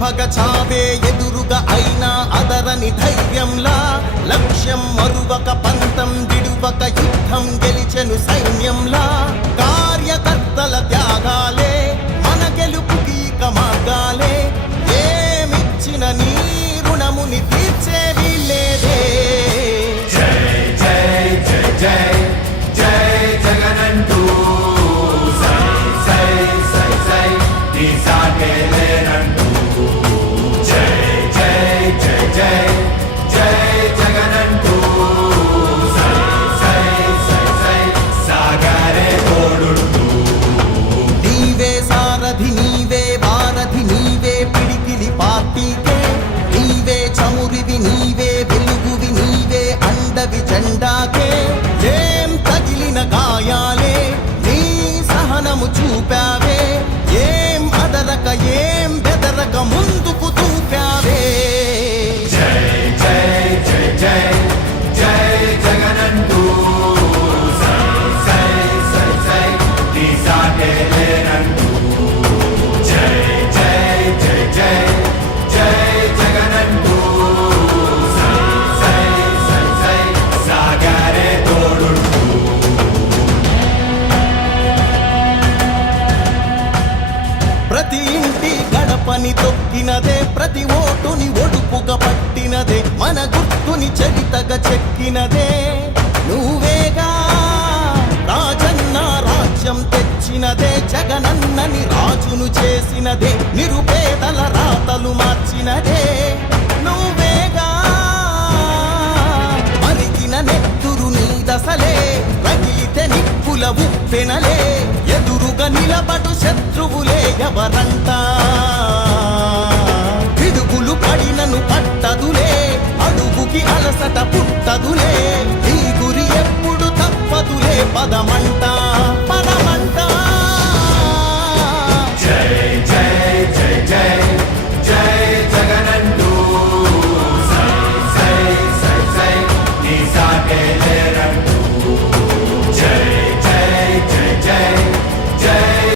భగ చావే ఎదురుగా అయినా అదరని ధైర్యంలా లక్ష్యం మరువక పంతం విడువక యుద్ధం గెలిచెను సైన్యంలా కార్యకర్తల త్యాగాలే మన గెలుపుకి ఇక మార్గాలే ఏమిచ్చిన నీ రుణముని తీర్చేది లేదే జై జై జై జై జై జగనంటూ సై సై సై సై నీ సాటే లేనంటూ జై జై జై జై జై జగనంటూ సై సై సై సై సాగరే తోడుంటూ నీవే సారథి నీవే వారధి నీవే పిడికిలి పార్టీకే నీవే చమురివి నీవే వెలుగువి నీవే అండవి జెండాకే ఏం తగిలిన గాయాలే నీ సహనము చూపావే ఏం అదరక ఏం బెదరక ముందుకు చూపావే జై జై జై జై జై జగనంటూ సై సై సై సై నీ సాటే లేనంటూ జై జై జై జై జై జగనంటూ సై సై సై సై సాగరే తోడుంటూ ప్రతి ఇంటి గడపని తొక్కినదే ప్రతి ఓటుని ఒడుపుగా పట్టినదే మన గుర్తుని చరితగా చెక్కినదే నువ్వేగా రాజన్న రాజ్యం తెచ్చినదే జగనన్నని రాజును చేసినదే నిరుపేదల రాతలు మార్చినదే నువ్వేగా మరిగిన నెత్తురు నీ దశలే రగిలితే నిప్పుల ఉప్పెనలే ఎదురుగా నిలబడు శత్రువులే ఎవరంట పిడుగులు పడినను పట్టదులే అడుగుకి అలసట పుట్టదులే ఈ గురి ఎప్పుడు తప్పదులే పదమంట